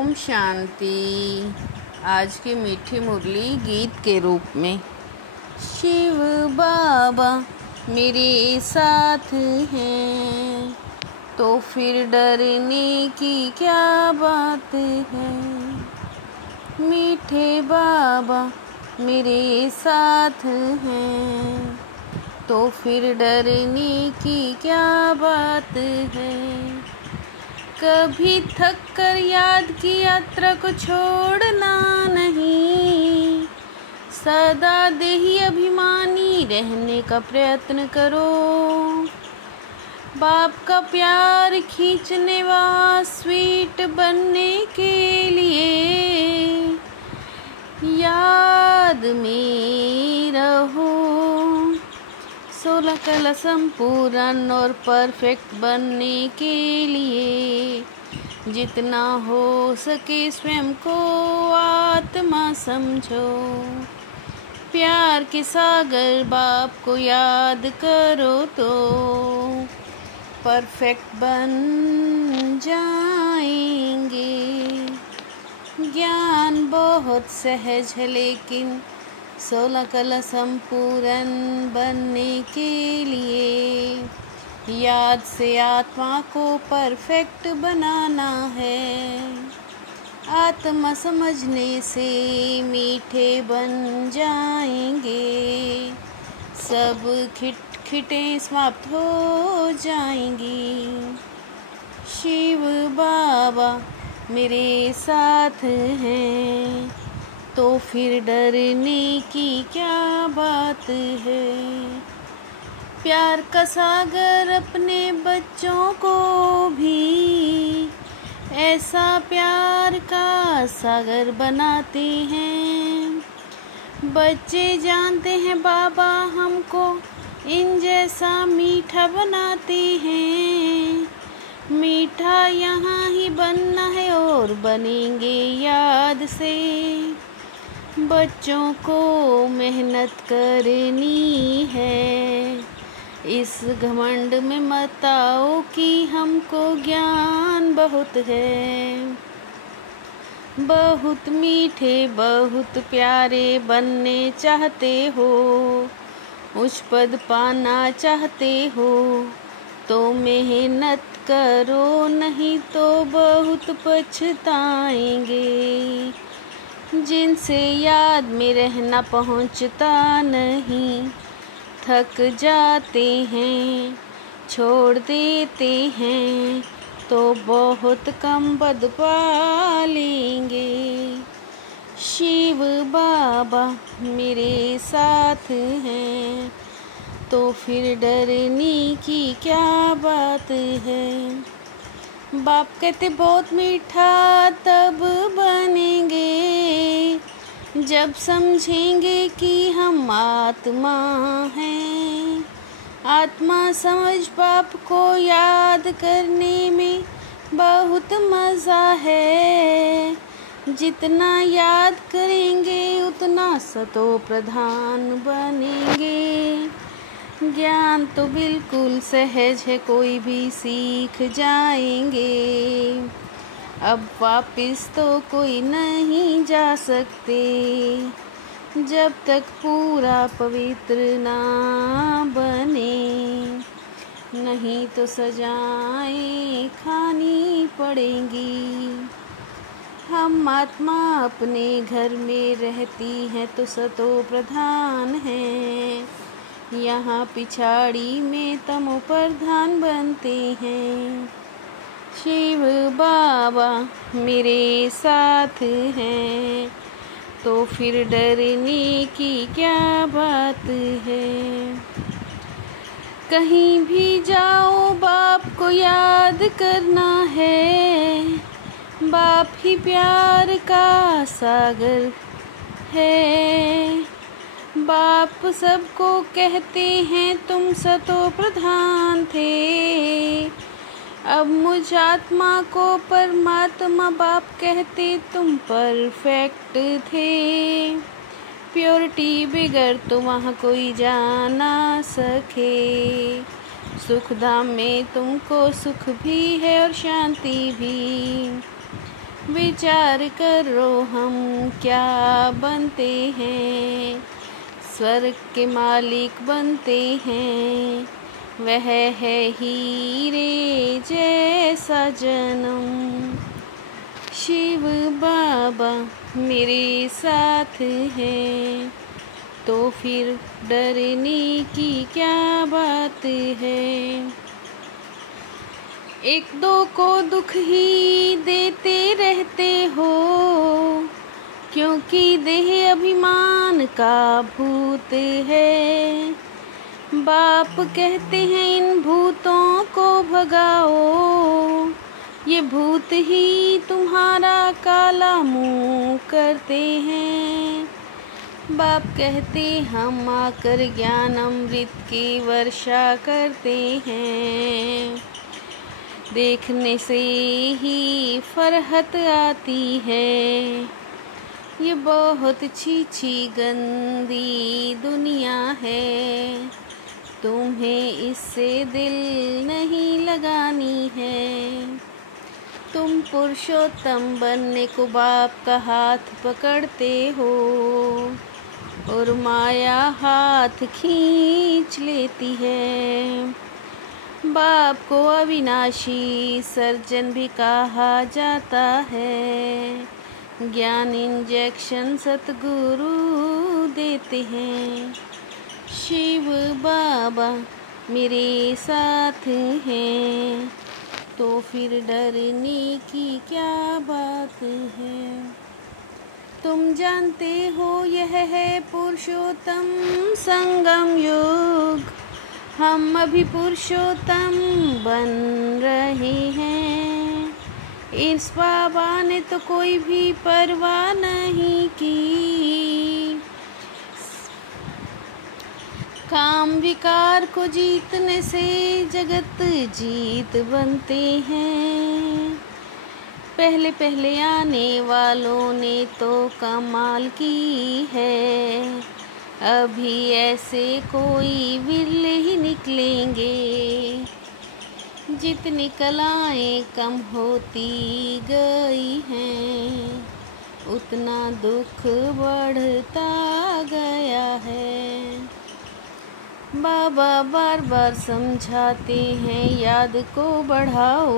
ओम शांति। आज की मीठी मुरली गीत के रूप में। शिव बाबा मेरे साथ हैं तो फिर डरने की क्या बात है। मीठे बाबा मेरे साथ हैं तो फिर डरने की क्या बात है। कभी थक कर याद की यात्रा को छोड़ना नहीं, सदा देही अभिमानी रहने का प्रयत्न करो। बाप का प्यार खींचने वा स्वीट बनने के लिए याद में रहो। 16 कला संपूर्ण और परफेक्ट बनने के लिए जितना हो सके स्वयं को आत्मा समझो। प्यार के सागर बाप को याद करो तो परफेक्ट बन जाएंगे। ज्ञान बहुत सहज है लेकिन 16 कला संपूर्ण बनने के लिए याद से आत्मा को परफेक्ट बनाना है। आत्मा समझने से मीठे बन जाएंगे, सब खिटखिटें समाप्त हो जाएंगी। शिव बाबा मेरे साथ हैं तो फिर डरने की क्या बात है। प्यार का सागर अपने बच्चों को भी ऐसा प्यार का सागर बनाते हैं। बच्चे जानते हैं बाबा हमको इन जैसा मीठा बनाते हैं। मीठा यहाँ ही बनना है और बनेंगे याद से। बच्चों को मेहनत करनी है, इस घमंड में मत आओ कि हमको ज्ञान बहुत है। बहुत मीठे बहुत प्यारे बनने चाहते हो, उच्च पद पाना चाहते हो तो मेहनत करो, नहीं तो बहुत पछताएंगे। जिनसे याद में रहना पहुंचता नहीं, थक जाते हैं छोड़ देते हैं तो बहुत कम पद पालेंगे। शिव बाबा मेरे साथ हैं तो फिर डरने की क्या बात है। बाप कहते बहुत मीठा तब बनेंगे जब समझेंगे कि हम आत्मा हैं। आत्मा समझ बाप को याद करने में बहुत मज़ा है। जितना याद करेंगे उतना सतो प्रधान बनेंगे। ज्ञान तो बिल्कुल सहज है, कोई भी सीख जाएंगे। अब वापिस तो कोई नहीं जा सकते जब तक पूरा पवित्र ना बने, नहीं तो सजाएं खानी पड़ेंगी। हम आत्मा अपने घर में रहती हैं तो सतो प्रधान हैं, यहाँ पिछाड़ी में तमो प्रधान बनते हैं। शिव बाबा मेरे साथ हैं तो फिर डरने की क्या बात है। कहीं भी जाओ बाप को याद करना है, बाप ही प्यार का सागर है। बाप सबको कहते हैं तुम सतो प्रधान थे, अब मुझ आत्मा को परमात्मा बाप कहते तुम परफेक्ट थे। प्योरिटी बिगर तो वहाँ कोई जा ना सके। सुख धाम में तुमको सुख भी है और शांति भी। विचार करो हम क्या बनते हैं, स्वर्ग के मालिक बनते हैं। वह है हीरे जैसा जन्म। शिव बाबा मेरे साथ हैं, तो फिर डरने की क्या बात है। एक दो को दुख ही देते रहते हो, क्योंकि देह अभिमान का भूत है। बाप कहते हैं इन भूतों को भगाओ, ये भूत ही तुम्हारा काला मुंह करते हैं। बाप कहते हम आकर ज्ञान अमृत की वर्षा करते हैं। देखने से ही फरहत आती है, ये बहुत छी गंदी दुनिया है। तुम्हें इससे दिल नहीं लगानी है। तुम पुरुषोत्तम बनने को बाप का हाथ पकड़ते हो, और माया हाथ खींच लेती है। बाप को अविनाशी सर्जन भी कहा जाता है। ज्ञान इंजेक्शन सतगुरु देते हैं। शिव बाबा मेरे साथ हैं, तो फिर डरने की क्या बात है। तुम जानते हो यह है पुरुषोत्तम संगम युग। हम अभी पुरुषोत्तम बन रहे हैं। इस बाबा ने तो कोई भी परवाह नहीं की। काम विकार को जीतने से जगत जीत बनते हैं। पहले पहले आने वालों ने तो कमाल की है। अभी ऐसे कोई विरले ही निकलेंगे। जितनी कलाएं कम होती गई हैं, उतना दुख बढ़ता गया है। बाबा बार बार समझाते हैं याद को बढ़ाओ,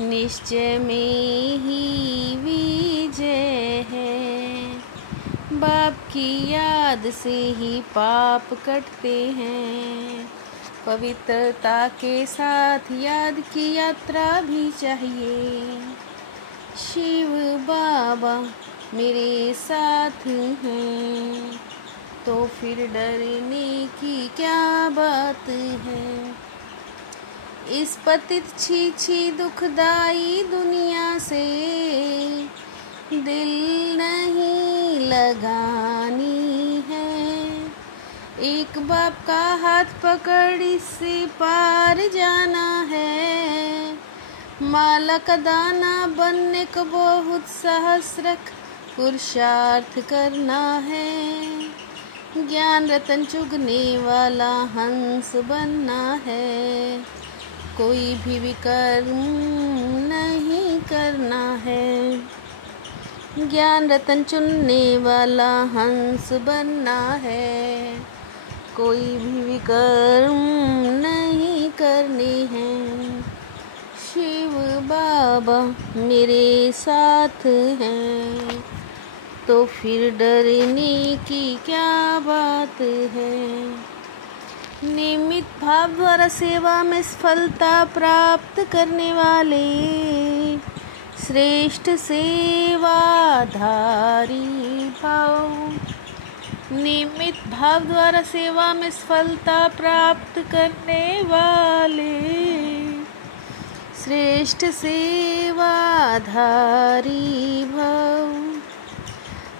निश्चय में ही विजय है। बाप की याद से ही पाप कटते हैं। पवित्रता के साथ याद की यात्रा भी चाहिए। शिव बाबा मेरे साथ हैं, तो फिर डरने की क्या बात है। इस पतित छी दुखदाई दुनिया से दिल नहीं लगानी है। एक बाप का हाथ पकड़ इससे पार जाना है। माला का दाना बनने को बहुत साहस रख पुरुषार्थ करना है। ज्ञान रतन चुगने वाला हंस बनना है। कोई भी विकर्म नहीं करना है। ज्ञान रतन चुनने वाला हंस बनना है। कोई भी विकर्म नहीं करने हैं। शिव बाबा मेरे साथ हैं, तो फिर डरने की क्या बात है। नियमित भाव द्वारा सेवा में सफलता प्राप्त करने वाले श्रेष्ठ सेवाधारी भाव। नियमित भाव द्वारा सेवा में सफलता प्राप्त करने वाले श्रेष्ठ सेवाधारी भाव।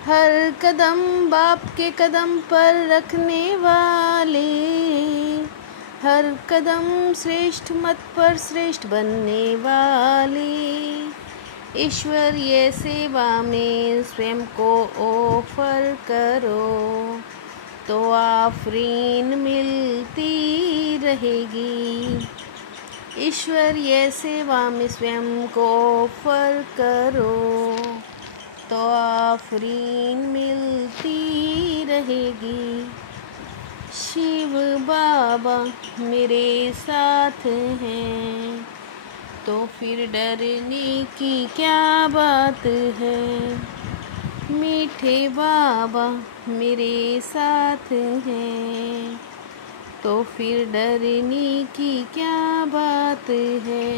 हर कदम बाप के कदम पर रखने वाले, हर कदम श्रेष्ठ मत पर श्रेष्ठ बनने वाले। ईश्वरीय सेवा में स्वयं को ऑफर करो, तो आफरीन मिलती रहेगी। ईश्वरीय सेवा में स्वयं को ऑफर करो तो आफरीन मिलती रहेगी। शिव बाबा मेरे साथ हैं तो फिर डरने की क्या बात है। मीठे बाबा मेरे साथ हैं तो फिर डरने की क्या बात है।